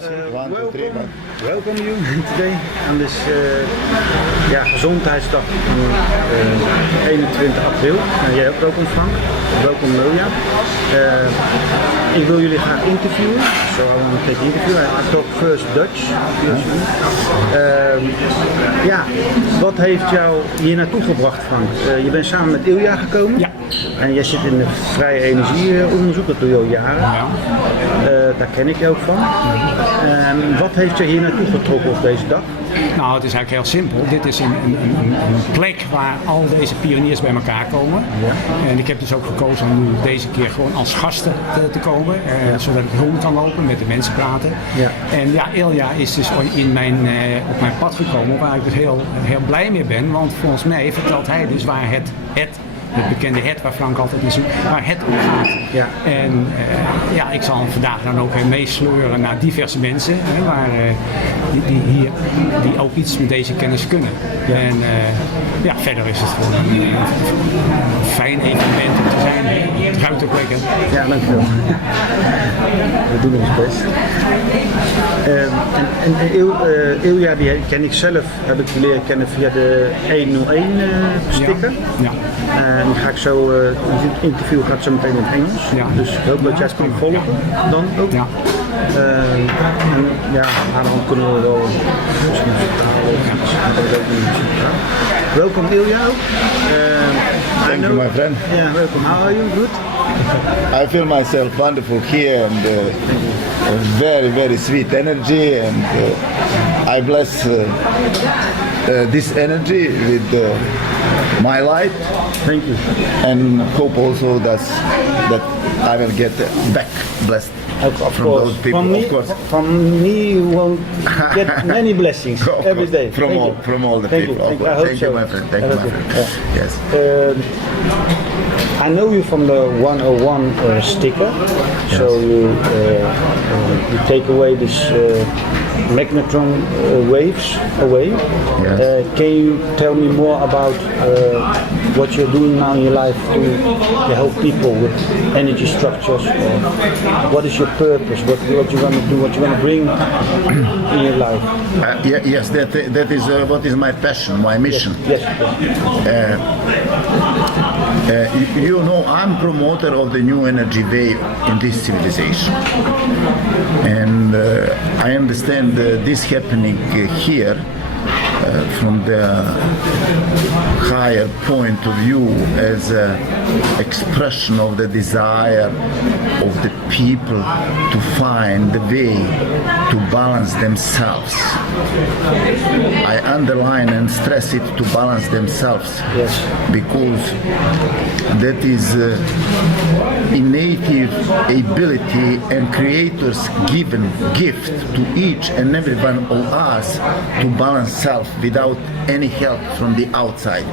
welcome you today on this gezondheidsdag van 21 april. Jij hebt ook ontvangen. Welkom Ilija. Ik wil jullie graag interviewen. So I want to take interview. I talk first Dutch. Wat heeft jou hier naartoe gebracht, Frank? Je bent samen met Ilja gekomen. Ja. En jij zit in het vrije energieonderzoek, dat doe je al jaren. Ja. Daar ken ik je ook van. Wat heeft je hier naartoe getrokken op deze dag? Nou, het is eigenlijk heel simpel. Dit is een plek waar al deze pioniers bij elkaar komen. Ja. En ik heb dus ook gekozen om nu deze keer gewoon als gasten te komen. Zodat ik rond kan lopen, met de mensen praten. Ja. En ja, Ilja is dus op mijn pad gekomen, waar ik dus heel blij mee ben. Want volgens mij vertelt hij dus waar het bekende het waar Frank altijd in zoekt, waar het om gaat. Ja. En ik zal hem vandaag dan ook meesleuren naar diverse mensen die ook iets met deze kennis kunnen. Ja. En verder is het gewoon een fijn evenement om te zijn. Het ruikt ook lekker. Ja, dankjewel. We doen ons best. Ilja, die ken ik zelf, heb ik leren kennen via de 101 sticker. Ja. En die ga ik zo, het interview gaat zo meteen in het Engels. Ja. Dus ik hoop dat jij het kan volgen dan ook. Ja. Aan de hand kunnen we wel misschien vertalen of iets. Welkom Ilja ook. Thank you, my friend. Yeah, welcome. How are you? Good? I feel myself wonderful here and very, very sweet energy, and I bless this energy with my light. Thank you. And hope also that I will get back blessed. Of from course. Those people, of course. From me, you will get many blessings every day. From all the people. Thank You, my friend. Thank you, my friend. Yeah. Yes. I know you from the 101 sticker. Yes. So you take away this magnetron waves away. Yes. Can you tell me more about what you're doing now in your life to help people with energy structures? Or what is your purpose? What you want to do? What you want to bring in your life? Yes, that is what is my passion, my mission. Yes. You know, I'm promoter of the new energy way in this civilization, and I understand this happening here from the higher point of view as an expression of the desire of the people to find the way to balance themselves. I underline and stress it, to balance themselves. Yes. Because that is innate ability and Creator's given gift to each and every one of us to balance self without any help from the outside.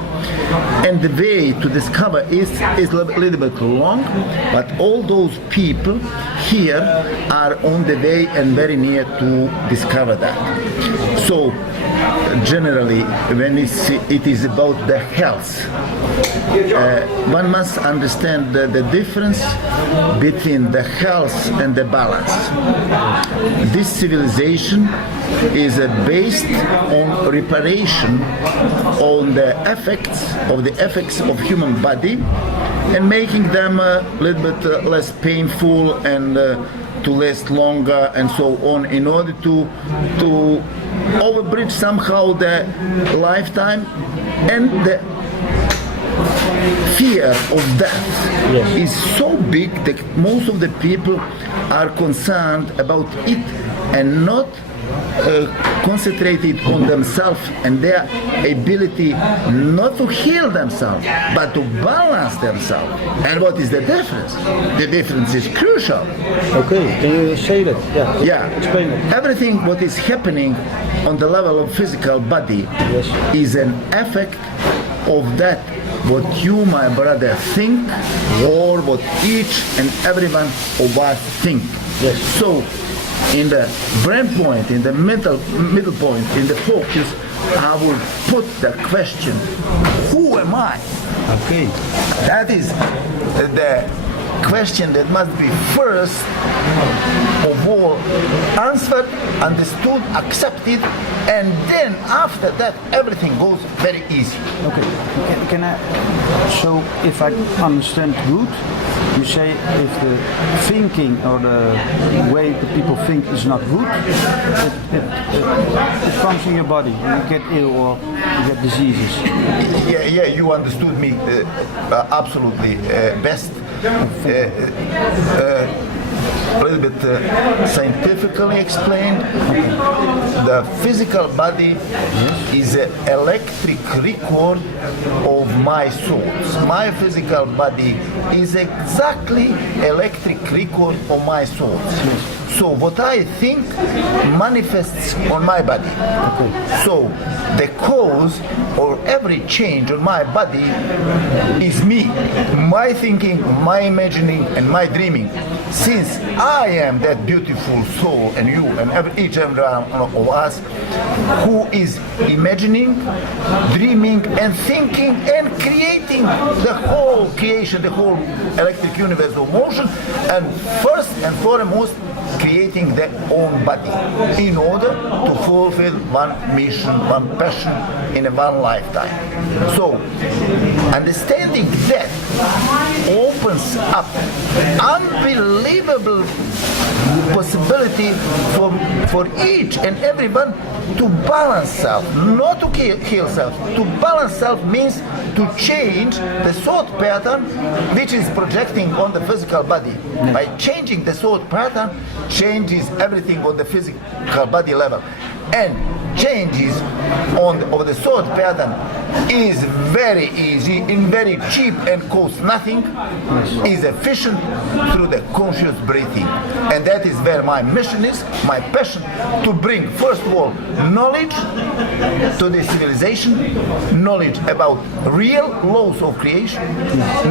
And the way to discover is a little bit long, but all those people here are on the way and very near to discover that. So generally, when it is about the health, one must understand the difference between the health and the balance. This civilization is based on reparation on the effects of human body and making them a little bit less painful and to last longer and so on, in order to overbridge somehow the lifetime. And the fear of death is so big that most of the people are concerned about it and not concentrated on themselves and their ability not to heal themselves, but to balance themselves. And what is the difference? The difference is crucial. Okay, can you say that? Yeah. Explain it. Everything what is happening on the level of physical body is an effect of that what you, my brother, think, or what each and everyone of us think. Yes. So, in the brain point, in the middle point, in the focus, I will put the question, who am I? Okay. That is the question that must be first of all answered, understood, accepted, and then after that everything goes very easy. Okay, can I, so if I understand good, you say if the thinking or the way the people think is not good, it comes in your body, you get ill or you get diseases. Yeah, you understood me absolutely best. A little bit scientifically explained, the physical body is an electric record of my thoughts. My physical body is exactly electric record of my thoughts. So what I think manifests on my body. So the cause or every change on my body is me, my thinking, my imagining, and my dreaming. Since I am that beautiful soul, and you and each and every one of us who is imagining, dreaming, and thinking, and creating the whole creation, the whole electric universe of motion, and first and foremost creating their own body in order to fulfill one mission, one passion in a one lifetime. So understanding that opens up unbelievable possibility for each and everyone to balance self, not to kill self. To balance self means to change the thought pattern which is projecting on the physical body. By changing the thought pattern, changes everything on the physical body level. And changes of the thought pattern is very easy and very cheap and costs nothing, is efficient through the conscious breathing. And that is where my mission is, my passion, to bring first of all knowledge to the civilization, knowledge about real laws of creation,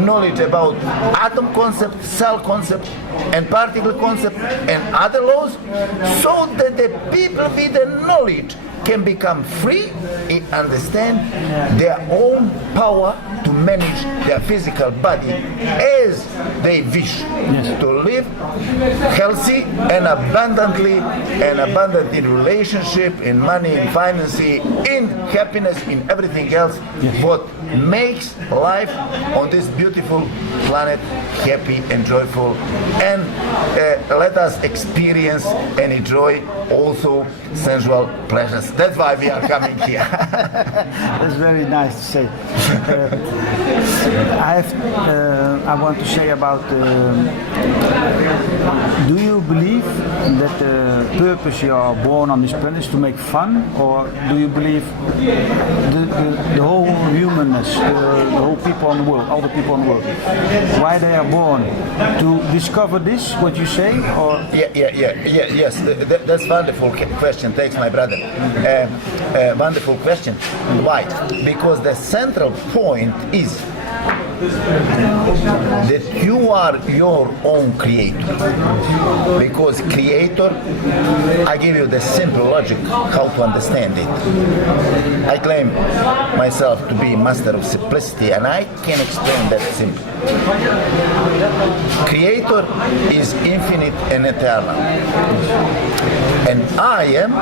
knowledge about atom concept, cell concept, and particle concept, and other laws, so that the people with the knowledge can become free and understand their own power to manage their physical body as they wish, to live healthy and abundantly, and abundant in relationship, in money, in finance, in happiness, in everything else, what makes life on this beautiful planet happy and joyful, and let us experience and enjoy also sensual pleasures. That's why we are coming here. That's very nice to say. I want to say about, do you believe that the purpose you are born on this planet is to make fun, or do you believe the whole humanness, the whole people in the world, all the people in the world, why they are born? To discover this, what you say, or? Yes, that's wonderful question. Thanks, my brother. Wonderful question. Why? Because the central point is that you are your own creator. Because creator, I give you the simple logic how to understand it. I claim myself to be master of simplicity, and I can explain that simply. Creator is infinite and eternal, and I am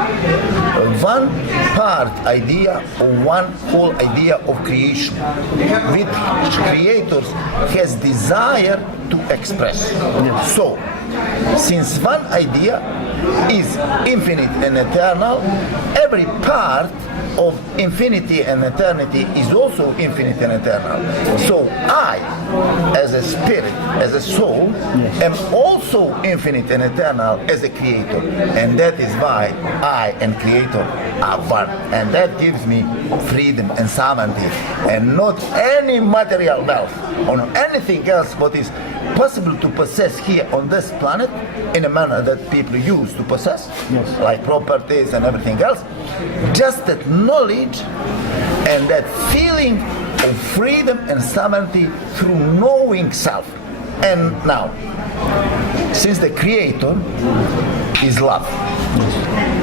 one part idea or one whole idea of creation, which creators has desire to express. So, since one idea is infinite and eternal, every part of infinity and eternity is also infinite and eternal. So I, as a spirit, as a soul, am also infinite and eternal as a creator. And that is why I and creator are one. And that gives me freedom and sovereignty, and not any material wealth or anything else what is possible to possess here on this planet in a manner that people use to possess, like properties and everything else. Just that knowledge and that feeling of freedom and sovereignty through knowing self. And now, since the Creator is love,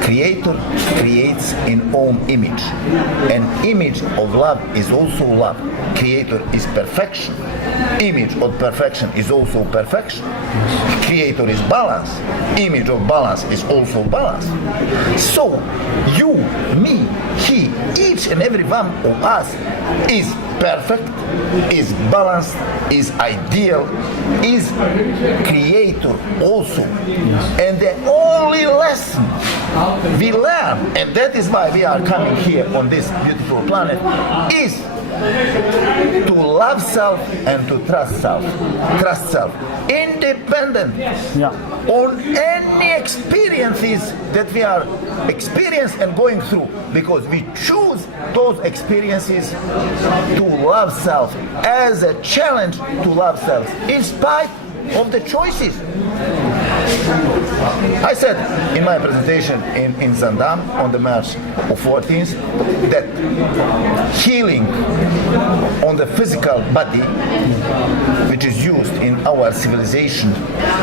Creator creates in own image. An image of love is also love. Creator is perfection. Image of perfection is also perfection. Creator is balance. Image of balance is also balance. So, you, me, he, each and every one of us is perfect, is balanced, is ideal, is creator also. And the only lesson we learn, and that is why we are coming here on this beautiful planet, is to love self and to trust self. Trust self. Independent on any experiences that we are experiencing and going through, because we choose those experiences to love self as a challenge to love self in spite of the choices. I said in my presentation in Zandam on the March of 14th that healing on the physical body, which is used in our civilization,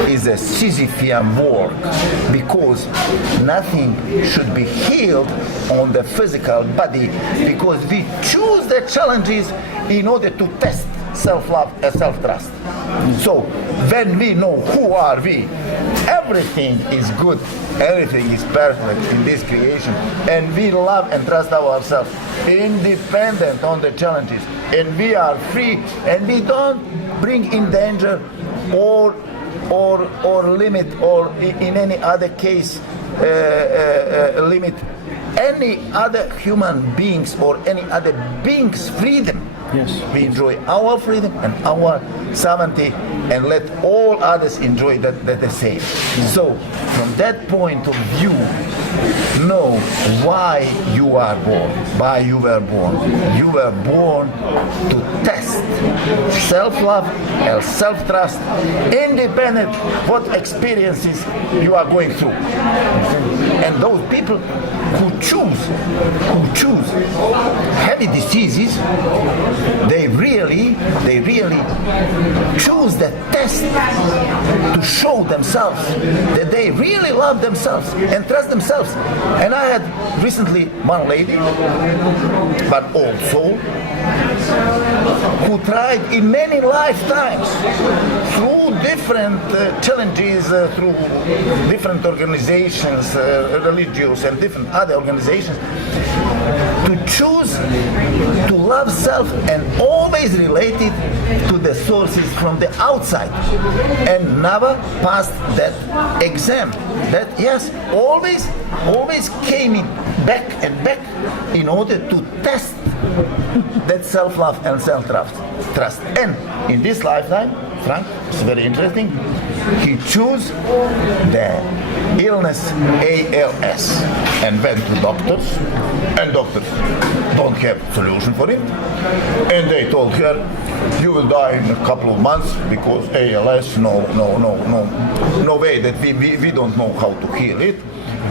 is a Sisyphean work, because nothing should be healed on the physical body, because we choose the challenges in order to test self-love and self-trust. So when we know who are we, everything is good, everything is perfect in this creation, and we love and trust ourselves independent on the challenges, and we are free, and we don't bring in danger or limit, or in any other case limit any other human beings or any other beings' freedom. Yes. We enjoy our freedom and our sovereignty, and let all others enjoy that the same. So, from that point of view, know why you are born, why you were born. You were born to test self-love and self-trust, independent what experiences you are going through. And those people who choose heavy diseases, they really choose the test to show themselves that they really love themselves and trust themselves. And I had recently one lady, but old soul, who tried in many lifetimes through different challenges, through different organizations, religious and different other organizations, to choose to love self and always related to the sources from the outside, and never passed that exam. That yes, always came in back and back in order to test that self-love and self-trust. And in this lifetime, Frank, it's very interesting, he chose the illness ALS and went to doctors, and doctors don't have solution for it, and they told her, you will die in a couple of months because ALS, no way, that we don't know how to heal it.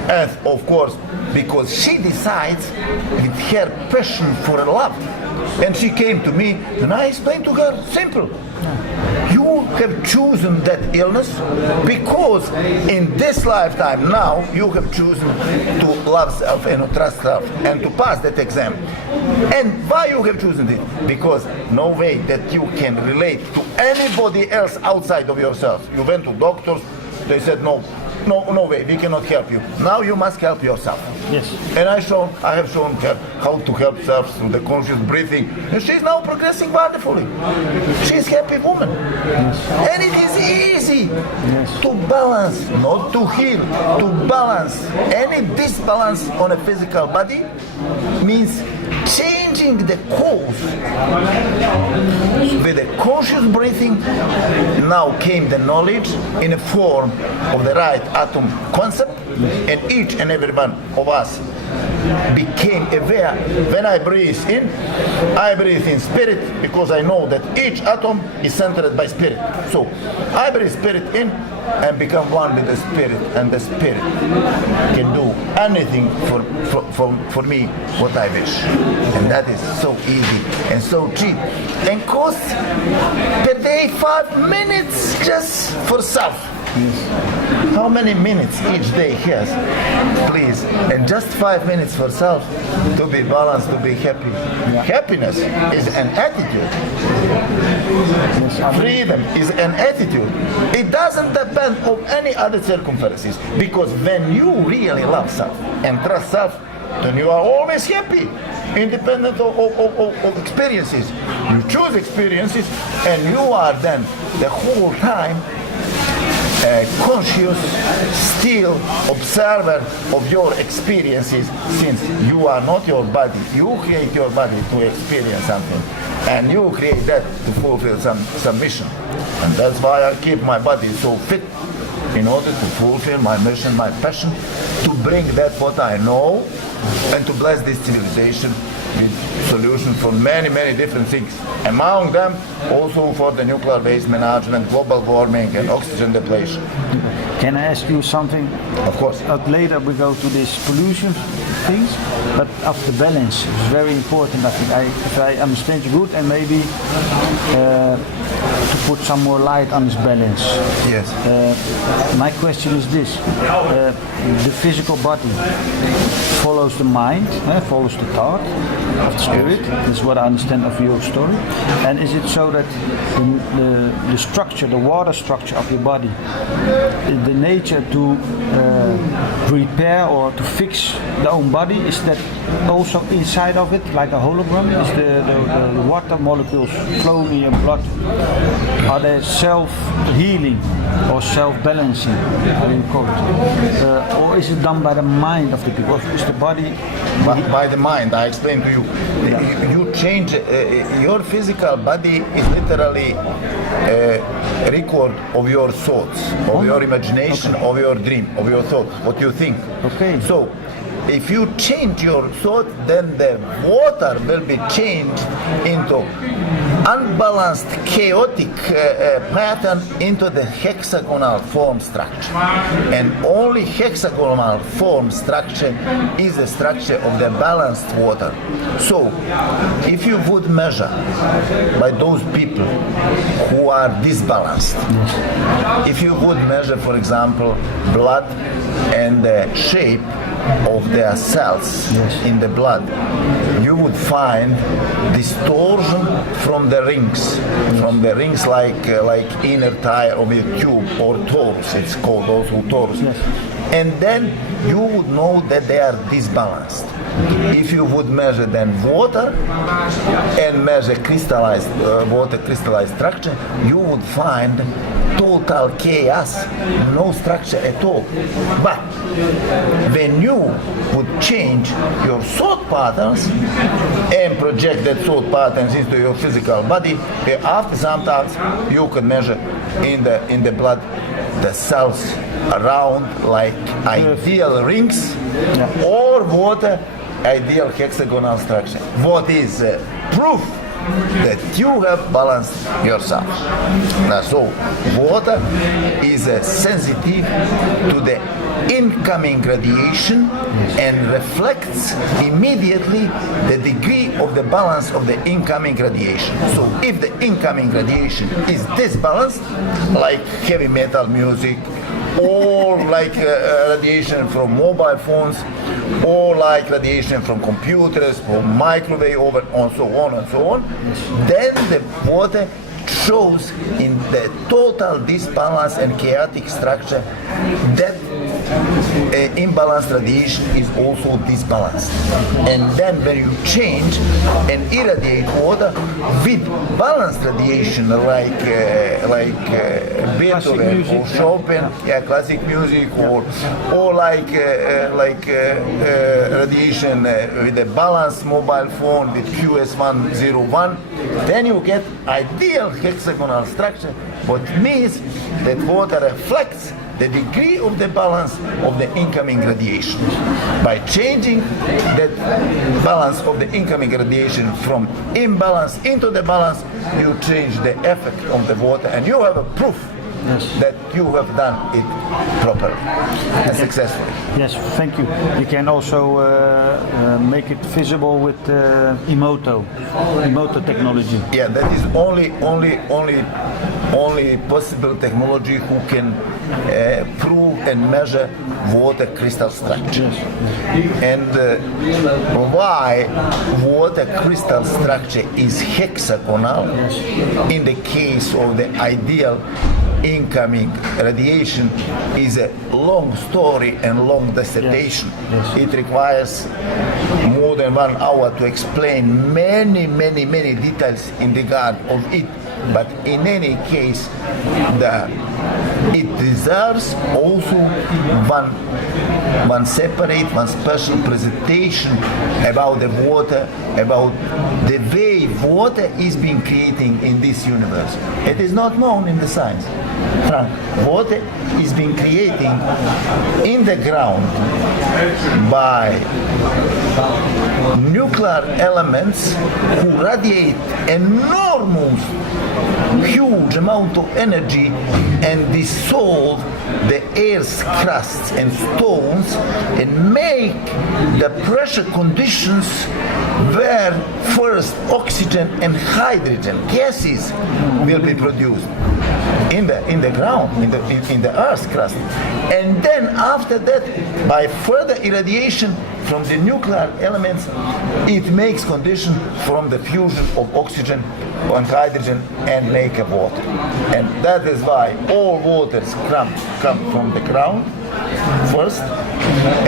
And of course, because she decides with her passion for love, and she came to me and I explained to her, simple, you have chosen that illness because in this lifetime now you have chosen to love self and to trust self and to pass that exam. And why you have chosen it? Because no way that you can relate to anybody else outside of yourself. You went to doctors, they said no way, we cannot help you. Now you must help yourself. Yes. And I have shown her how to help herself through the conscious breathing, and she's now progressing wonderfully. She's a happy woman. Yes. And it is easy to balance, not to heal, to balance. Any disbalance on a physical body means changing the cause. With the conscious breathing, now came the knowledge in a form of the right atom concept, and each and every one of us became aware. When I breathe in spirit, because I know that each atom is centered by spirit. So I breathe spirit in, and become one with the spirit, and the spirit can do anything for me what I wish. And that is so easy and so cheap and costs per day 5 minutes just for self. How many minutes each day has, please? And just 5 minutes for self to be balanced, to be happy. Happiness is an attitude. Freedom is an attitude. It doesn't depend on any other circumstances, because when you really love self and trust self, then you are always happy, independent of experiences. You choose experiences, and you are then the whole time conscious, still observer of your experiences, since you are not your body. You create your body to experience something, and you create that to fulfill some mission. And that's why I keep my body so fit, in order to fulfill my mission, my passion, to bring that what I know, and to bless this civilization with solutions for many, many different things. Among them, also for the nuclear waste management, global warming, and oxygen depletion. Can I ask you something? Of course. Later we go to these pollution things, but of the balance is very important. I think, if I understand you good, and maybe to put some more light on this balance. Yes. My question is this: the physical body follows the mind, follows the thought of the spirit. This is what I understand of your story. And is it so that the structure, the water structure of your body, the nature to repair or to fix the own body, is that also inside of it, like a hologram? Is the water molecules flowing in your blood, are they self-healing or self-balancing, how do you call it? Or is it done by the mind of the people? Is the body... By the mind, I explained to you. Yeah. You change, your physical body is literally a record of your thoughts, of your imagination, of your dream, of your thought, what you think. Okay. So, if you change your thought, then the water will be changed into unbalanced, chaotic pattern into the hexagonal form structure. And only hexagonal form structure is the structure of the balanced water. So, if you would measure by those people who are disbalanced, if you would measure, for example, blood and the shape of their cells in the blood, you would find distortion from the rings, like inner tire of a tube, or torus, it's called also torus. And then you would know that they are disbalanced. If you would measure then water and measure crystallized water crystallized structure, you would find total chaos, no structure at all. But when you would change your thought patterns and project that thought patterns into your physical body, after some time you can measure in the blood the cells around like ideal rings, or water ideal hexagonal structure. What is proof that you have balanced yourself? Now, so water is sensitive to the incoming radiation and reflects immediately the degree of the balance of the incoming radiation. So if the incoming radiation is disbalanced, like heavy metal music, or like radiation from mobile phones, or like radiation from computers, or microwave oven, and so on, then the water shows in the total disbalance and chaotic structure that imbalanced radiation is also disbalanced. And then when you change and irradiate water with balanced radiation, like Beethoven or Chopin, classic music, or like radiation with a balanced mobile phone with QS101, then you get ideal hexagonal structure, what means that water reflects the degree of the balance of the incoming radiation. By changing that balance of the incoming radiation from imbalance into the balance, you change the effect of the water, and you have a proof that you have done it properly and successfully. Yes, thank you. You can also make it visible with Emoto technology. Yeah, that is only possible technology who can prove and measure water crystal structure. Yes. And why water crystal structure is hexagonal in the case of the ideal incoming radiation is a long story and long dissertation. Yes. It requires more than 1 hour to explain many details in regard of it. But in any case, it deserves also one separate, one special presentation about the water, about the way water is being created in this universe. It is not known in the science. Frank, water is being created in the ground by nuclear elements who radiate enormous, huge amount of energy and dissolve the earth's crusts and stones and make the pressure conditions where first oxygen and hydrogen gases will be produced in the ground, in the earth's crust. And then after that, by further irradiation from the nuclear elements, it makes condition from the fusion of oxygen and hydrogen and make a water. And that is why all waters come from the ground first,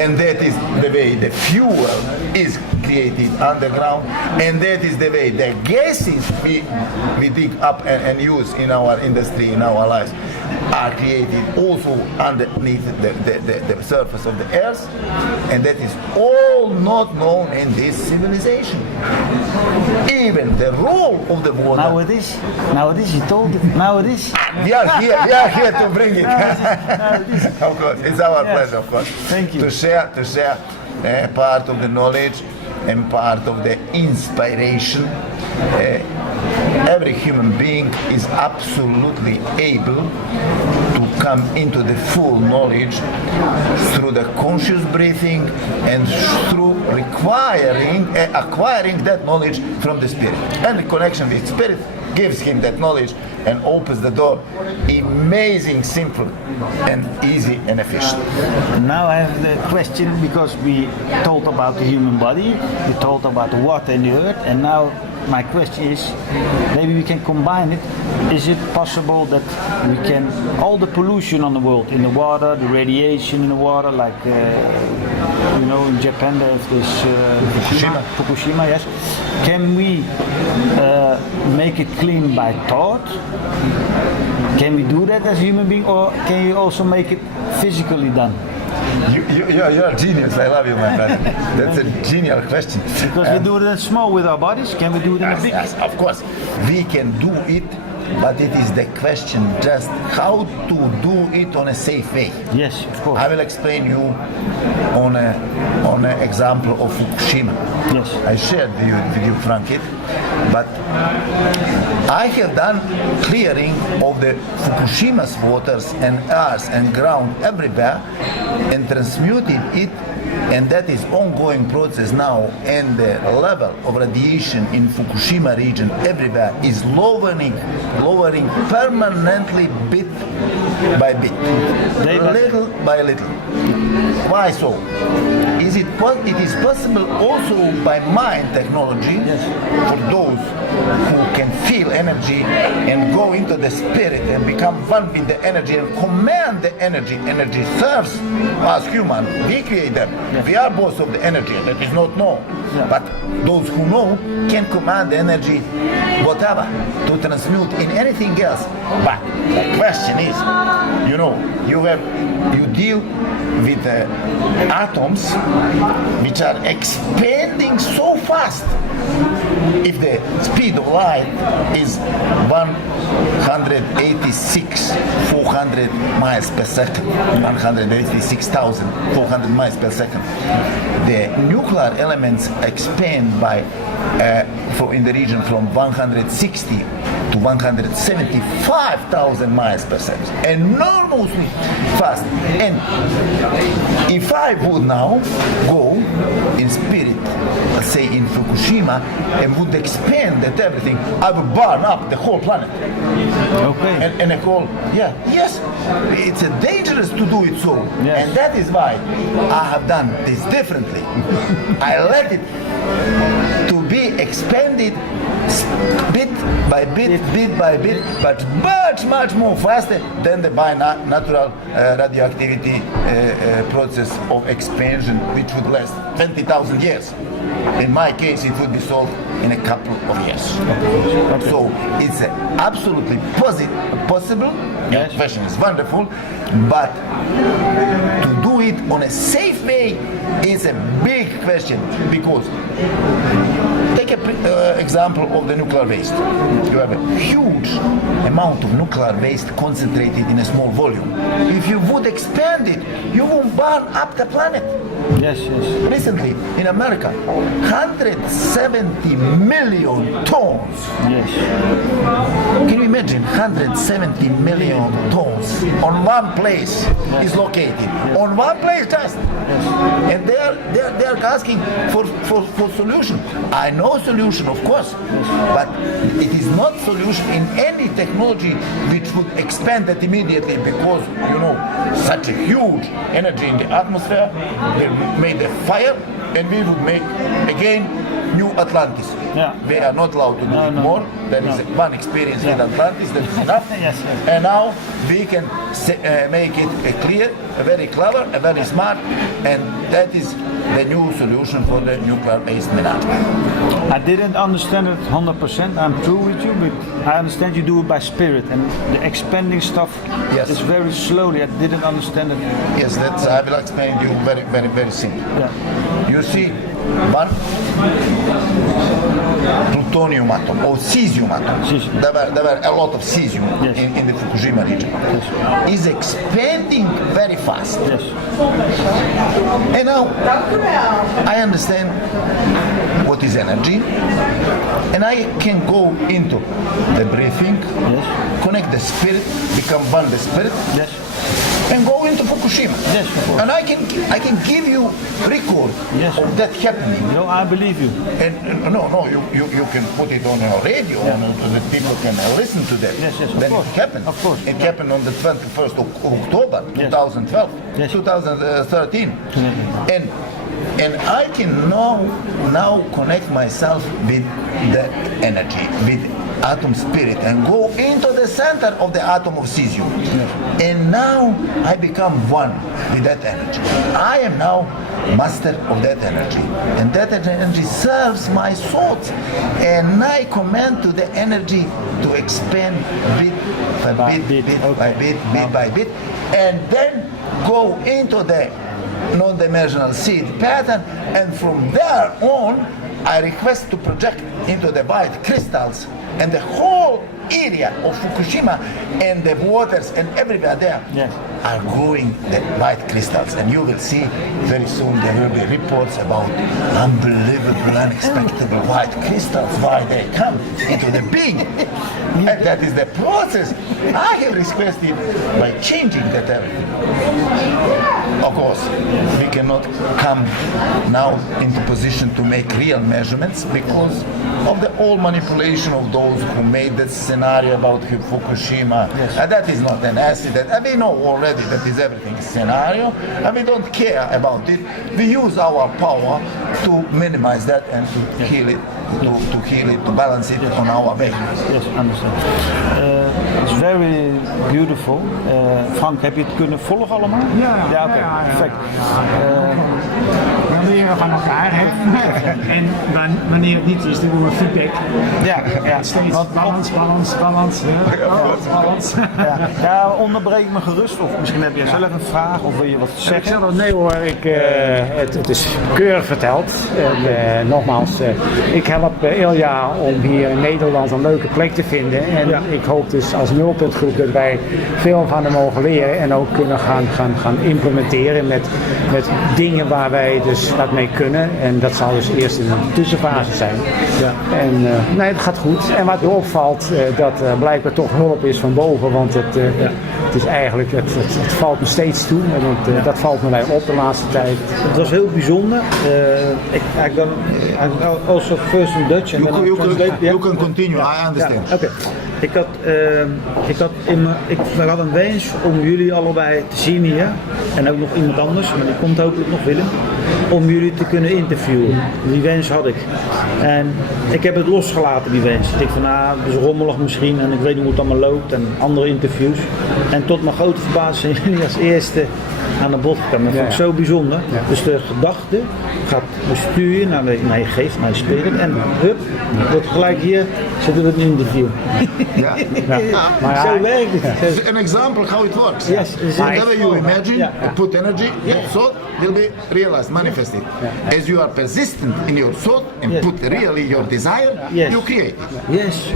and that is the way the fuel is created underground, and that is the way the gases we dig up and use in our industry, in our lives, are created also underneath the surface of the earth, and that is all not known in this civilization. Even the role of the water. Nowadays, you told it. Nowadays. We are here to bring it. Of course, it's our pleasure, of course. Thank you. To share part of the knowledge and part of the inspiration. Every human being is absolutely able to come into the full knowledge through the conscious breathing and through acquiring that knowledge from the spirit. And the connection with spirit gives him that knowledge and opens the door. Amazing, simple, and easy and efficient. Now I have the question, because we talked about the human body, we talked about the water and the earth, and now my question is, maybe we can combine it. Is it possible that we can, all the pollution on the world, in the water, the radiation in the water, like in Japan they have this Fukushima, yes. Can we make it clean by thought? Can we do that as a human being, or can you also make it physically done? You're a genius. I love you, my friend. That's a genial question. Because we do it in small with our bodies, can we do it in a big? Yes, of course. We can do it, but it is the question just how to do it on a safe way. Yes, of course. I will explain you on an example of Fukushima. Yes. I shared with you, Frank, it, but I have done clearing of the Fukushima's waters and earth and ground everywhere and transmuted it, and that is ongoing process now, and the level of radiation in Fukushima region everywhere is lowering permanently bit by bit, little by little. Why so? It is possible also by mind technology, for those who can feel energy and go into the spirit and become one with the energy and command the energy. Energy serves us human. We create them. We are boss of the energy. That is not known. But those who know can command the energy, whatever, to transmute in anything else. But the question is, you deal with atoms which are expanding so fast. If the speed of light is 186,400 miles per second, 186,400 miles per second, the nuclear elements expand by in the region from 160 to 175,000 miles per second. Enormously fast. And if I would now go in spirit, let's say in Fukushima, and would expand that everything, I would burn up the whole planet. Okay. And I call, yes, it's dangerous to do it so. Yes. And that is why I have done this differently. I let it to be expanded bit by bit, bit by bit, but much more faster than the natural radioactivity process of expansion, which would last 20,000 years. In my case, it would be solved in a couple of years. Okay. So it's absolutely possible. Yes. The question is wonderful, but to do it on a safe way is a big question, because take an example of the nuclear waste. You have a huge amount of nuclear waste concentrated in a small volume. If you would expand it, you won't burn up the planet. Yes. Recently, in America, 170 million tons. Yes. Can you imagine 170 million tons on one place is located? Yes. On one place just. Yes. And they are asking for solution. I know solution, of course, but it is not solution in any technology which would expand that immediately, because such a huge energy in the atmosphere, they made a fire, and we would make again new Atlantis. Yeah. We are not allowed to do it more. There is one experience in Atlantis, that is enough. Yes. And now we can make it clear, very clever, very smart, and that is the new solution for the nuclear waste management. I didn't understand it 100%. I'm true with you, but I understand you do it by spirit, and the expanding stuff is very slowly. I didn't understand it. Yes, I will explain you very simple. Yeah. You see, one plutonium atom or cesium atom. Cesium. There were a lot of cesium in the Fukushima region. Yes. Is expanding very fast. Yes. And now I understand what is energy, and I can go into the breathing, connect the spirit, become one the spirit. Yes. And go into Fukushima. Yes, of course. And I can give you record of that happening. No, I believe you. And you can put it on your radio, so that people can listen to that. Yes, of when course. it happened. Of course. It happened on the 21st of October, 2012, 2013. And I can now connect myself with that energy, with atom spirit, and go into the center of the atom of cesium. And now I become one with that energy. I am now master of that energy, and that energy serves my thoughts, and I command to the energy to expand bit by bit, bit by bit, and then go into the non-dimensional seed pattern, and from there on I request to project into the white crystals, and the whole area of Fukushima and the waters and everywhere there are growing the white crystals, and you will see very soon there will be reports about unbelievable, unexpected white crystals, why they come into the being. And that is the process I have requested by changing that everything. Of course, we cannot come now into position to make real measurements because of the old manipulation of those who made that scenario about Fukushima. And that is not an accident. And we know already that is everything scenario, and we don't care about it. We use our power to minimize that and to heal it, to balance it on our way. Yes, understand. It's very beautiful. Frank, heb je het kunnen volgen allemaal? Ja, oké, perfect. We leren van elkaar, hè? En wanneer het niet is, dan doen we feedback. Ja. Steeds balans. Ja, onderbreek me gerust, of misschien heb jij zelf een vraag, of wil je wat zeggen? Nee hoor, het is keurig verteld. En, nogmaals, ik help Iljia om hier in Nederland een leuke plek te vinden. En ik hoop dus als nulpuntgroep dat wij veel van hem mogen leren en ook kunnen gaan implementeren met dingen waar wij dus, laat mee kunnen. En dat zal dus eerst in een tussenfase zijn. Ja. En nee, het gaat goed. En wat er opvalt, dat blijkbaar toch hulp is van boven. Want het is eigenlijk, het valt me steeds toe. En dat valt me bij op de laatste tijd. Het was heel bijzonder. I also first in Dutch and then I translate. You can continue, I understand. Oké. We hadden een wens om jullie allebei te zien hier. En ook nog iemand anders, maar die komt hopelijk nog, Willem. Om jullie te kunnen interviewen. Die wens had ik. En ik heb het losgelaten, die wens. Ik denk van, het is rommelig misschien en ik weet niet hoe het allemaal loopt en andere interviews. En tot mijn grote verbazing zijn jullie als eerste aan de bod gekomen. Dat vond ik zo bijzonder. Ja. Dus de gedachte gaat besturen naar je geest, naar je spirit. En hup, wordt gelijk hier zitten we in een interview. Maar zo werkt het. An example how it works. Yes. Whatever you imagine, put energy, that thought will be realized, manifested. As you are persistent in your thought and put really your desire, you create it. Yes.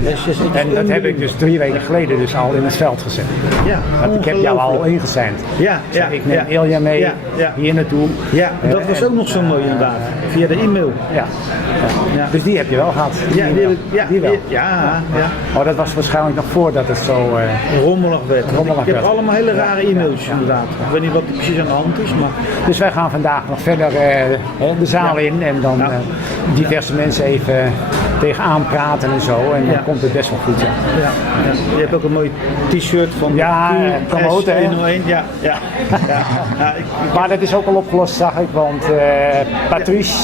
En dat heb ik dus 3 weken geleden dus al in het veld gezet. Ja, want ik heb jou al ingezend. Ik neem Iljia mee hier naartoe. Ja, dat was ook nog zo mooi inderdaad. Via de e-mail. Ja. Dus die heb je wel gehad. Die wel. Ja. Oh, dat was waarschijnlijk nog voordat het zo rommelig werd. Ik heb allemaal hele rare e-mails inderdaad. Ik weet niet wat er precies aan de hand is, maar... Dus wij gaan vandaag nog verder de zaal in en dan diverse mensen even tegenaan praten en zo. En dan komt het best wel goed. Je hebt ook een mooi t-shirt van promoten. Ja. Maar dat is ook al opgelost, zag ik, want Patrice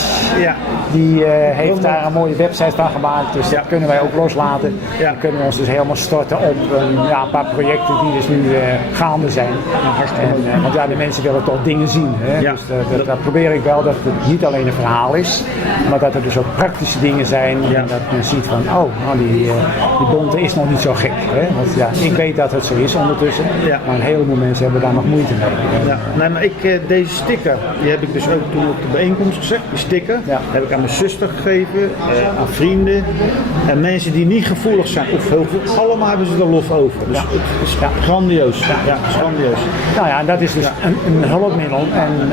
die heeft daar een mooie website van gemaakt, dus dat kunnen wij ook loslaten. Dan kunnen we ons dus helemaal storten op een paar projecten die dus nu gaande zijn. Want de mensen willen toch dingen zien. Hè? Dus dat probeer ik wel, dat het niet alleen een verhaal is, maar dat er dus ook praktische dingen zijn. En dat men ziet van, die Bonte is nog niet zo gek. Hè? Want ik weet dat het zo is ondertussen, maar een heleboel mensen hebben daar nog moeite mee. Nee, maar deze sticker, die heb ik dus ook toen op de bijeenkomst gezegd. Die sticker heb ik aan mijn zuster gegeven, aan vrienden en mensen die niet gevoelig zijn of heel veel. Allemaal hebben ze er lof over. Dus het is grandioos. Ja, het is grandioos. Nou ja, en dat is dus een hulpmiddel en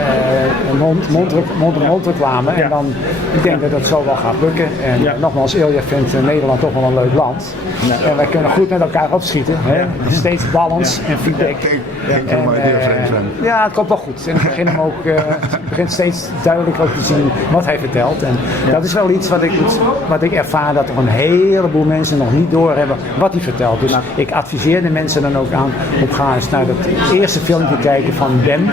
mond-to-mond reclame. En dan, ik denk dat dat zo wel gaat lukken. En nogmaals, Ilja vindt Nederland toch wel een leuk land. En wij kunnen goed met elkaar opschieten. Hè? Steeds balans en feedback. Het komt wel goed. En ik begin steeds duidelijk ook te zien wat hij vertelt. En dat is wel iets wat ik ervaar, dat er een heleboel mensen nog niet doorhebben wat hij vertelt. Dus ik adviseer de mensen dan ook aan om ga eens naar dat eerste filmpje kijken van Ben,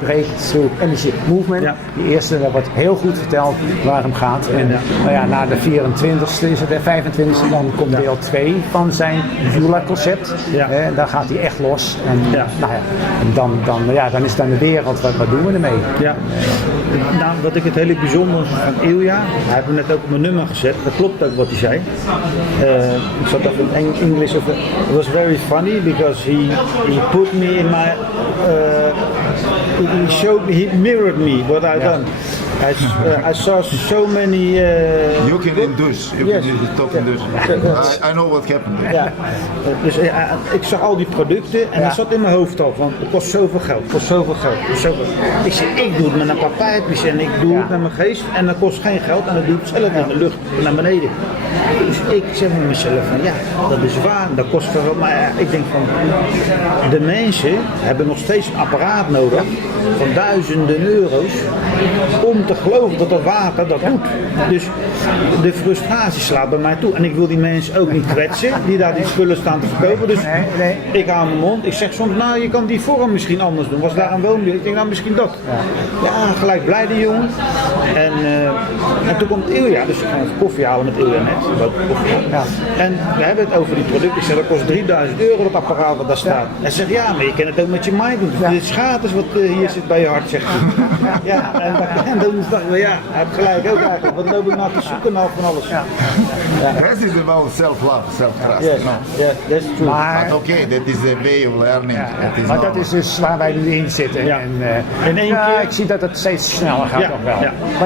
Breakthrough Energy Movement. Die eerste, dat wordt heel goed verteld waar het gaat. En na de 24e is het de 25e, dan komt deel 2 van zijn Jula-concept. Daar gaat hij echt los. En dan is het aan de wereld, wat doen we ermee? Wat ik het hele bijzondere van Ilja, hij heeft me net ook op mijn nummer gezet, dat klopt ook wat hij zei. Ik zat even in Engels, it was very funny because he put me in my, he showed me, he mirrored me what I done. I saw so many... you can induce, can talk induce. I know what happened. Dus ik zag al die producten en dat zat in mijn hoofd al van, het kost zoveel geld. Ik zeg, ik doe het met een paar pijpjes en ik doe het met mijn geest en dat kost geen geld en dat doe ik zelf in de lucht naar beneden. Dus ik zeg met mezelf van, dat is waar, dat kost veel, maar ik denk van, de mensen hebben nog steeds een apparaat nodig van duizenden euro's om te geloven dat dat water dat doet. Dus de frustratie slaat bij mij toe. En ik wil die mensen ook niet kwetsen die daar die spullen staan te verkopen. Dus ik hou mijn mond. Ik zeg soms, je kan die vorm misschien anders doen. Was daar een woonbuurt? Ik denk, misschien dat. Gelijk blij die jongen. En toen komt Ilja, dus ik ga even koffie halen met Ilja net. En we hebben het over die producten. Ik zeg, dat kost 3000 euro dat apparaat wat daar staat. En hij zegt, maar je kan het ook met je mind doen. Dit is gratis wat hier zit bij je hart, zegt hij. En dan dacht ik, hij heeft gelijk ook eigenlijk. Wat loop ik nou te zoeken nou van alles? That is about self-love, self-trust. That's true. Maar that is the way of learning. Maar dat is dus waar wij nu in zitten. En ik zie dat het steeds sneller gaat nog wel.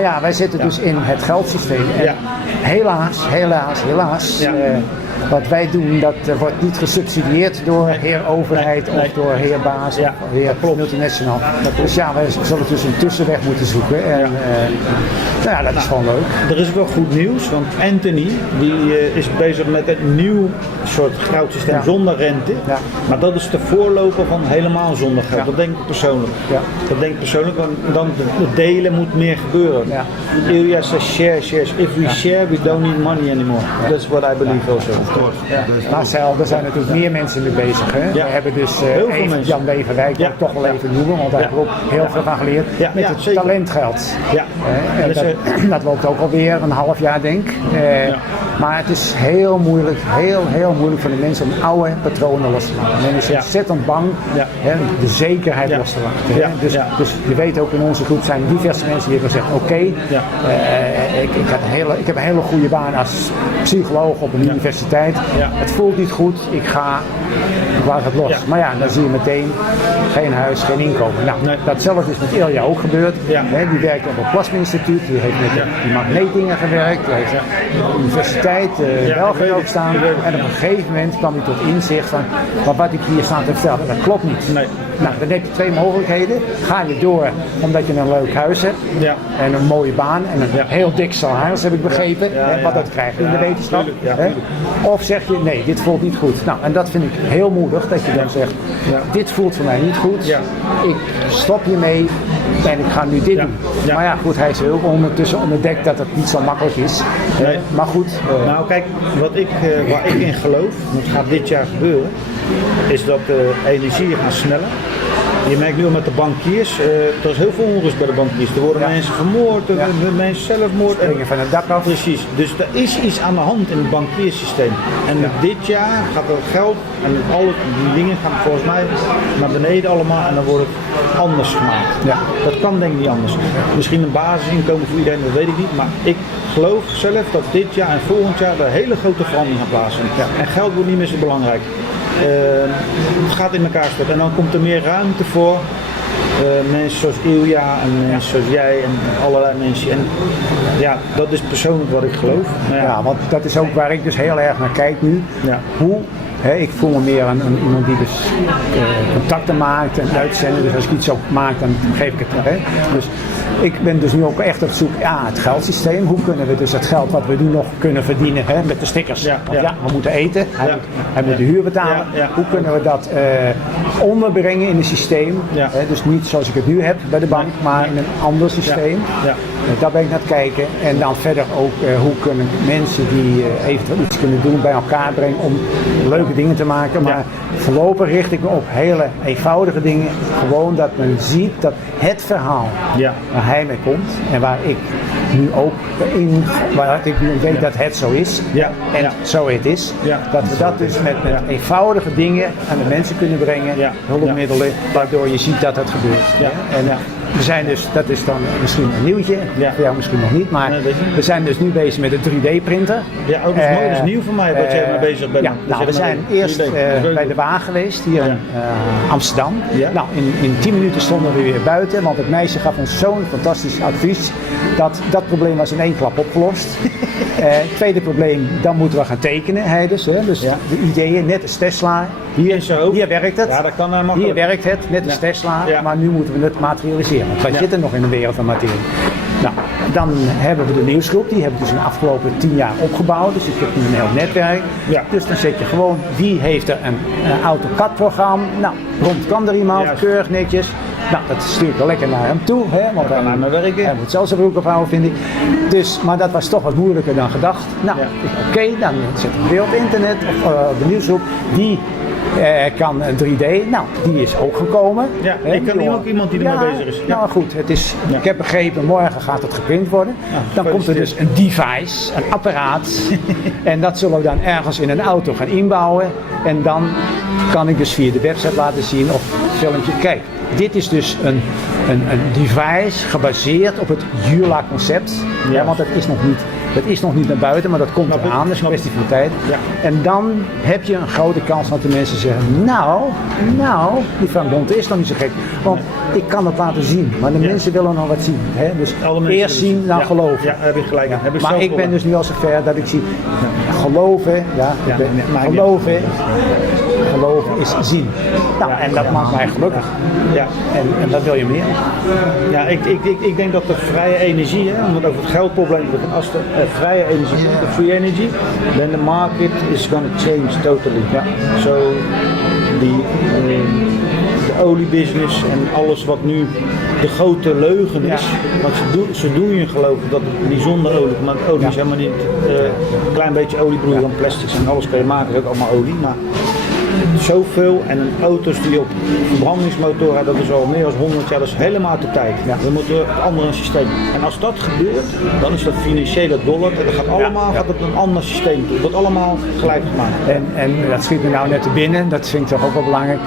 Maar wij zitten dus in het geldsysteem. En helaas wat wij doen, dat wordt niet gesubsidieerd door heer overheid of door heer baas of heer multinational. Dus ja, wij zullen dus een tussenweg moeten zoeken. En nou ja, dat is gewoon leuk. Er is wel goed nieuws, want Anthony die is bezig met een nieuw soort goudsysteem zonder rente. Ja. Maar dat is de voorloper van helemaal zonder geld. Dat denk ik persoonlijk. Ja. Dat denk ik persoonlijk, want dan het delen moet meer gebeuren. Ja. Iljia says share, shares. If we share, we don't need money anymore. That's what I believe also. Maar er zijn natuurlijk meer mensen mee bezig. Hè? We hebben dus heel veel mensen. Jan Weverwijk toch wel even noemen, want daar hebben we ook heel veel van geleerd. Met het talentgeld. Ja. Dat loopt ook alweer een half jaar denk ik. Maar het is heel moeilijk, heel moeilijk voor de mensen om oude patronen los te laten. Men is ontzettend bang de zekerheid los te laten. Dus je weet ook in onze groep zijn diverse mensen die hebben gezegd ik heb een hele goede baan als psycholoog op een universiteit. Het voelt niet goed, ik laat het los. Maar ja, dan zie je meteen geen huis, geen inkomen. Nou, datzelfde is met Iljia ook gebeurd. Die werkt op een plasma-instituut, die heeft met die magneetdingen gewerkt, die heeft op de universiteit België ook staan. En op een gegeven moment kwam hij tot inzicht van, maar wat ik hier sta te vertellen, dat klopt niet. Nou, dan heb je twee mogelijkheden. Ga je door omdat je een leuk huis hebt en een mooie baan en een heel dik salaris, heb ik begrepen, wat dat krijgt in de wetenschap. Of zeg je, nee, dit voelt niet goed. Nou, en dat vind ik heel moedig, dat je dan zegt, dit voelt voor mij niet goed, ik stop hiermee en ik ga nu dit doen. Maar ja, goed, hij is ook ondertussen ontdekt dat het niet zo makkelijk is. Maar goed. Nou kijk, waar ik in geloof, dat gaat dit jaar gebeuren, is dat de energieën gaan sneller. Je merkt nu al met de bankiers, er is heel veel onrust bij de bankiers. Er worden mensen vermoord, mensen zelfmoord. Springen van het dak af. Precies, dus er is iets aan de hand in het bankierssysteem. En dit jaar gaat het geld en alle die dingen gaan volgens mij naar beneden allemaal en dan wordt het anders gemaakt. Dat kan denk ik niet anders. Misschien een basisinkomen voor iedereen, dat weet ik niet. Maar ik geloof zelf dat dit jaar en volgend jaar er hele grote veranderingen gaan plaatsvinden. En geld wordt niet meer zo belangrijk. Het gaat in elkaar storten en dan komt er meer ruimte voor mensen zoals Iljia en mensen zoals jij en allerlei mensen. En ja, dat is persoonlijk wat ik geloof. Ja, want dat is ook waar ik dus heel erg naar kijk nu. Hoe, ik voel me meer een iemand die dus contacten maakt en uitzenden. Dus als ik iets ook maak, dan geef ik het. Dus ik ben dus nu ook echt op zoek naar het geldsysteem. Hoe kunnen we dus het geld wat we nu nog kunnen verdienen met de stickers. Want we moeten eten, hij moet de huur betalen. Hoe kunnen we dat onderbrengen in het systeem. Dus niet zoals ik het nu heb bij de bank, maar in een ander systeem. Daar ben ik naar het kijken. En dan verder ook hoe kunnen mensen die eventueel iets kunnen doen bij elkaar brengen om leuke dingen te maken. Maar voorlopig richt ik me op hele eenvoudige dingen. Gewoon dat men ziet dat het verhaal waar hij mee komt en waar ik nu ook waar ik nu weet dat het zo is en zo het is. Dat we dat dus met eenvoudige dingen aan de mensen kunnen brengen. Hulpmiddelen, waardoor je ziet dat het gebeurt. We zijn dus, dat is dan misschien een nieuwtje, voor jou misschien nog niet, maar we zijn dus nu bezig met een 3D-printer. Ja, ook dat is nieuw voor mij wat jij mee bezig bent. We zijn eerst bij de Waag geweest, hier in Amsterdam. Nou, in 10 minuten stonden we weer buiten, want het meisje gaf ons zo'n fantastisch advies. Dat probleem was in één klap opgelost. Tweede probleem, dan moeten we gaan tekenen. Dus de ideeën, net als Tesla. Hier werkt het. Ja, dat kan helemaal hier werkt het, net als Tesla. Maar nu moeten we het materialiseren. Want wij zitten nog in de wereld van materie. Nou, dan hebben we de nieuwsgroep. Die hebben we dus in de afgelopen 10 jaar opgebouwd. Dus ik heb nu een heel netwerk. Dus dan zet je gewoon, wie heeft er een AutoCAD-programma. Nou, rond kan er iemand, keurig netjes. Nou, dat stuur ik wel lekker naar hem toe, want hij moet zelfs zijn broek ophouden, vind ik. Dus, maar dat was toch wat moeilijker dan gedacht. Nou, oké, dan zet ik weer op internet of de nieuwsgroep. Die kan 3D, nou, die is ook gekomen. Ik ken ook iemand die ermee bezig is. Nou goed, het is, ik heb begrepen, morgen gaat het geprint worden. Dan komt er dus een device, een apparaat. En dat zullen we dan ergens in een auto gaan inbouwen. En dan kan ik dus via de website laten zien of filmpje. Kijk, dit is dus een device gebaseerd op het Iljia concept. Want het is nog niet Dat is nog niet naar buiten, maar dat komt eraan. Dat is een kwestie van tijd. Ja. En dan heb je een grote kans dat de mensen zeggen, nou, die van Bonte is nog niet zo gek. Want ik kan het laten zien, maar de mensen willen nog wat zien. Hè? Dus eerst zien, dan geloven. Ja, heb je gelijk. Ja. Heb je Maar ik ben dus nu al zover dat ik zie, geloven, geloven is zien. Nou, en dat maakt mij gelukkig. Ja. En dat wil je meer. Ja, ik denk dat de vrije energie, hè, om het over het geldprobleem te beginnen, als de vrije energie, de free energy, then the market is going to change totally. Ja. So, de oliebusiness en alles wat nu de grote leugen is, want ze doen je geloven dat het niet zonder olie, maar olie is helemaal niet een klein beetje oliebroei van plastics en alles kan je maken, is ook allemaal olie. Maar zoveel en auto's die op verbrandingsmotor hebben, dat is al meer dan 100 jaar, dat is helemaal uit de tijd. Ja. We moeten het andere systeem. En als dat gebeurt, dan is dat financiële dollar en dat gaat allemaal gaat op een ander systeem toe. Het wordt allemaal gelijk gemaakt. En dat schiet me nou net te binnen, dat vind ik toch ook wel belangrijk.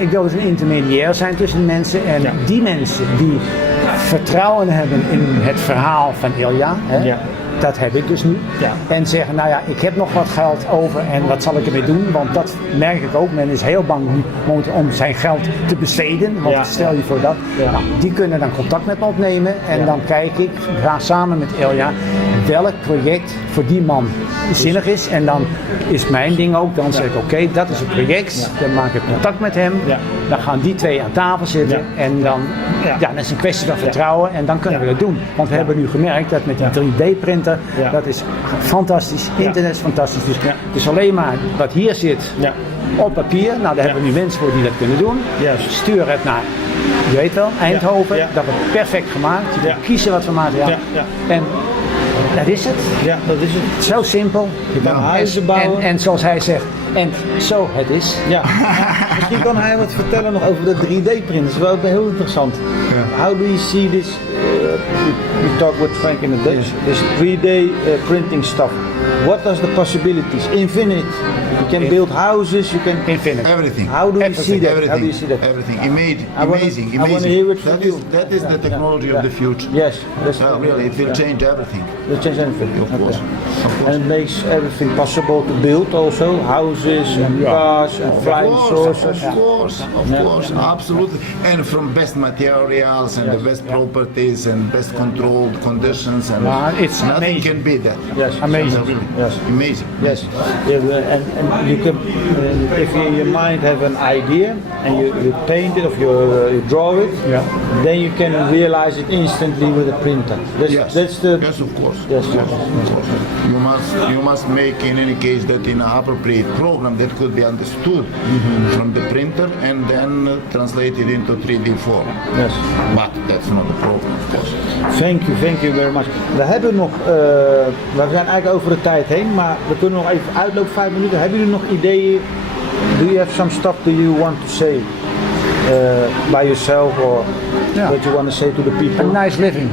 Ik wil dus een intermediair zijn tussen de mensen en die mensen die vertrouwen hebben in het verhaal van Iljia. Dat heb ik dus nu. Ja. En zeggen, nou ja, ik heb nog wat geld over en wat zal ik ermee doen? Want dat merk ik ook. Men is heel bang nu om zijn geld te besteden. Want stel je voor dat. Ja. Nou, die kunnen dan contact met me opnemen. En dan kijk ik, ga samen met Iljia, welk project voor die man zinnig is. En dan is mijn ding ook, dan zeg ik oké, dat is het project. Dan maak ik contact met hem. Ja. Dan gaan die twee aan tafel zitten. Ja. En dan, dat is een kwestie van vertrouwen. En dan kunnen we dat doen. Want we hebben nu gemerkt dat met die 3D-printer, dat is fantastisch. Internet is fantastisch. Dus alleen maar wat hier zit op papier. Nou, daar hebben we nu mensen voor die dat kunnen doen. Stuur het naar, je weet wel, Eindhoven. Dat wordt perfect gemaakt. Je kunt kiezen wat voor materiaal. En dat is het. Ja, dat is het. Zo simpel. Je kan huizen bouwen. En zoals hij zegt, en zo het is. Ja. Misschien kan hij wat vertellen nog over de 3D-printers. Dat is wel heel interessant. How do you see this? We talk with Frank in the Dutch. This 3D printing stuff. What are the possibilities? Infinite. You can build houses. You can infinite. Everything. How do you see that? Everything. How do you see that? Everything. Amazing. I want to hear it from you. That is the technology of the future. Yes. Really, it will change everything. It will change everything. Of course. And it makes everything possible to build also houses and cars and flying saucers. Of course, absolutely. And from best materials and the best properties and best controlled conditions and it's nothing amazing. can beat that. Yes, amazing. Yes, amazing. Yes, and you can, if you in your mind have an idea and you paint it or you draw it, then you can realize it instantly with a printer. That's the yes, of course. Yes, You must make in any case that in an appropriate program that could be understood from the printer and then translated into 3D form. Yes. But that's not the problem, of course. Thank you very much. We hebben nog, we zijn eigenlijk over de tijd heen, maar we kunnen nog even uitlopen, 5 minuten. Hebben jullie nog ideeën? Do you have some stuff that you want to say by yourself or what you want to say to the people? A nice living.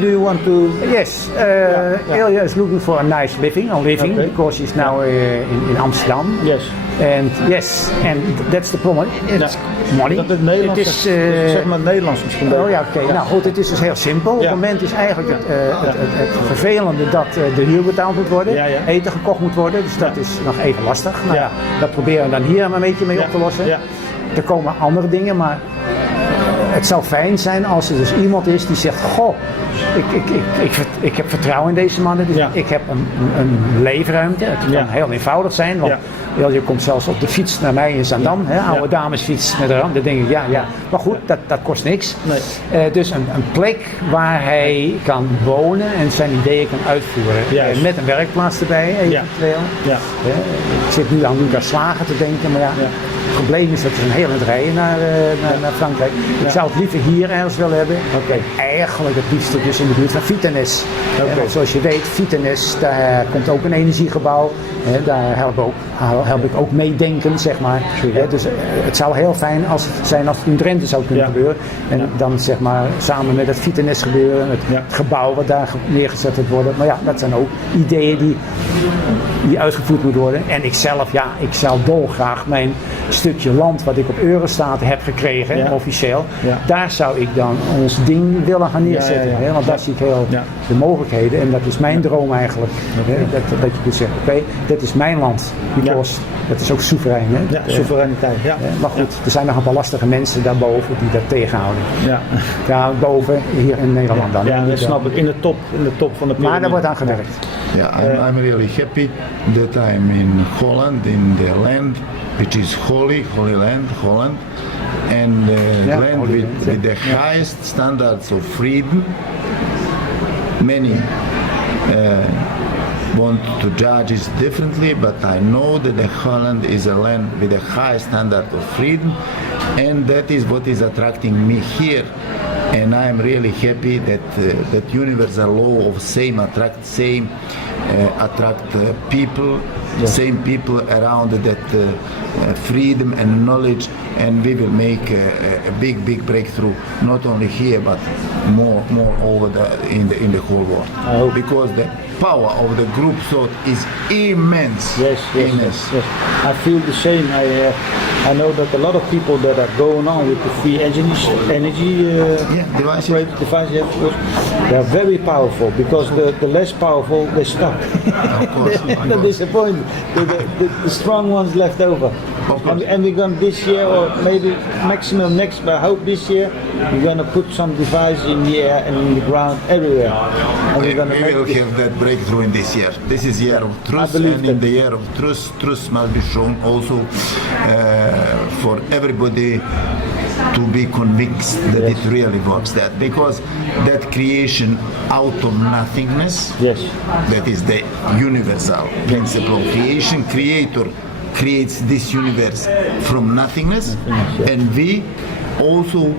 Do you want to? Yes, Iljia is looking for a nice living, because he's now in Amsterdam. Yes. And that's the problem. It's money. Dat het Nederlands is, zeg maar het Nederlands misschien wel. Oh ja, oké. Nou goed, het is dus heel simpel. Op het moment is eigenlijk het vervelende dat de huur betaald moet worden, eten gekocht moet worden, dus dat is nog even lastig. Nou ja, dat proberen we dan hier maar een beetje mee op te lossen. Er komen andere dingen, maar het zou fijn zijn als er dus iemand is die zegt, goh, ik heb vertrouwen in deze mannen, dus ik heb een leefruimte. Het kan heel eenvoudig zijn, want je komt zelfs op de fiets naar mij in Zandam, oude damesfiets met een ramp. Dan denk ik, maar goed, dat kost niks. Nee. Dus een plek waar hij kan wonen en zijn ideeën kan uitvoeren. Met een werkplaats erbij eventueel. Ik zit nu aan Lucas Slager te denken, maar het probleem is dat er een hele rijden naar Frankrijk. Ik zou het liever hier ergens willen hebben. Eigenlijk het liefste dus in de buurt van Fitness. Zoals je weet, Fitness, daar komt ook een energiegebouw. Daar help ik ook meedenken, zeg maar. Dus het zou heel fijn zijn als het in Drenthe zou kunnen gebeuren. En dan zeg maar samen met het Fitness gebeuren, het gebouw wat daar neergezet wordt worden. Maar dat zijn ook ideeën die uitgevoerd moeten worden. En ik zou dolgraag mijn stukje land wat ik op Eurostat heb gekregen, officieel, daar zou ik dan ons ding willen gaan neerzetten. Want dat zie ik de mogelijkheden. En dat is mijn droom eigenlijk. Dat je kunt zeggen, oké, dit is mijn land. Dat is ook soeverein. Hè? Ja, soevereiniteit. Ja. Maar goed, er zijn nog een paar lastige mensen daarboven die dat tegenhouden. Ja. Daarboven, hier in Nederland dan. Ja, dat snap ik. In de top van de piramide. Maar daar wordt aan gewerkt. Yeah, I'm really happy that I'm in Holland, in the land which is holy land, Holland, and land with the highest standards of freedom. Many want to judge it differently, but I know that the Holland is a land with a high standard of freedom, and that is what is attracting me here. And I'm really happy that that universal law of same attract people, same people around that freedom and knowledge, and we will make a big breakthrough not only here but more over in the whole world, because the power of the group thought is immense. Yes. I feel the same. I know that a lot of people that are going on with the free energy devices. Devices, of course, they are very powerful, because the less powerful they stop. Of course. They're disappointed. The strong ones left over. And we're going this year, or maybe maximum next, but I hope this year, we're going to put some devices in the air and in the ground everywhere. And we will have that breakthrough in this year. This is year of truth, and in the year of truth must be shown also for everybody to be convinced that it really works. That because that creation out of nothingness, that is the universal principle of creation. Creator creates this universe from nothingness, and we also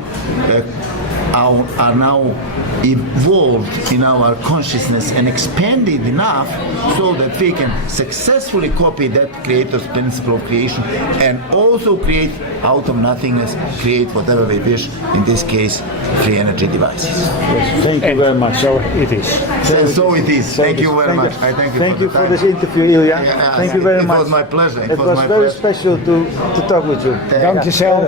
are now evolved in our consciousness and expanded enough so that we can successfully copy that creator's principle of creation, and also create out of nothingness, create whatever we wish, in this case free energy devices. Yes, thank you very much. So it is. So it is. Thank you very much. I thank you for this interview, Ilja. Thank you very much. It was my pleasure. It was very special to talk with you. Dank jezelf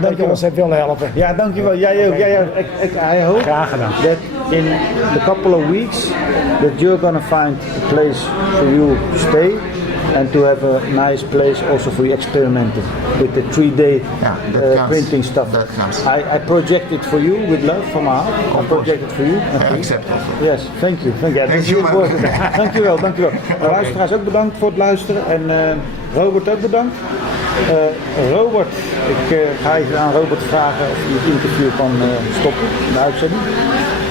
dat je ons hebt willen helpen. Ja, dankjewel. Jij ook. I hope Graag gedaan. that in a couple of weeks that you're gonna find a place for you to stay and to have a nice place also for you experimenting with the 3D printing stuff. That comes. I project it for you with love from my heart. I project it for you. I accept also. Yes, thank you. Thank you, man. Dankjewel. De luisteraars ook bedankt voor het luisteren en Robert ook bedankt. Robert, ik ga even aan Robert vragen of hij het interview kan stoppen, de uitzending.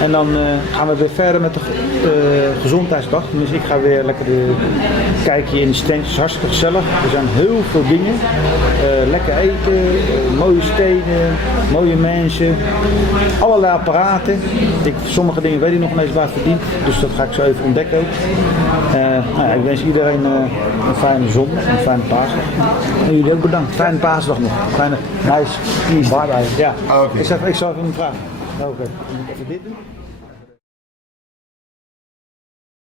En dan gaan we weer verder met de gezondheidsdag. Dus ik ga weer lekker kijken in de standjes, hartstikke gezellig. Er zijn heel veel dingen. Lekker eten, mooie steden, mooie mensen, allerlei apparaten. Sommige dingen weet ik nog eens waar verdient, dus dat ga ik zo even ontdekken ook. Ik wens iedereen een fijne zondag, een fijne paasdag. En jullie ook bedankt. Fijne paasdag nog. Fijne, nice peace. Ja. Okay. Ik zal even een vraag. Oké. Even dit doen.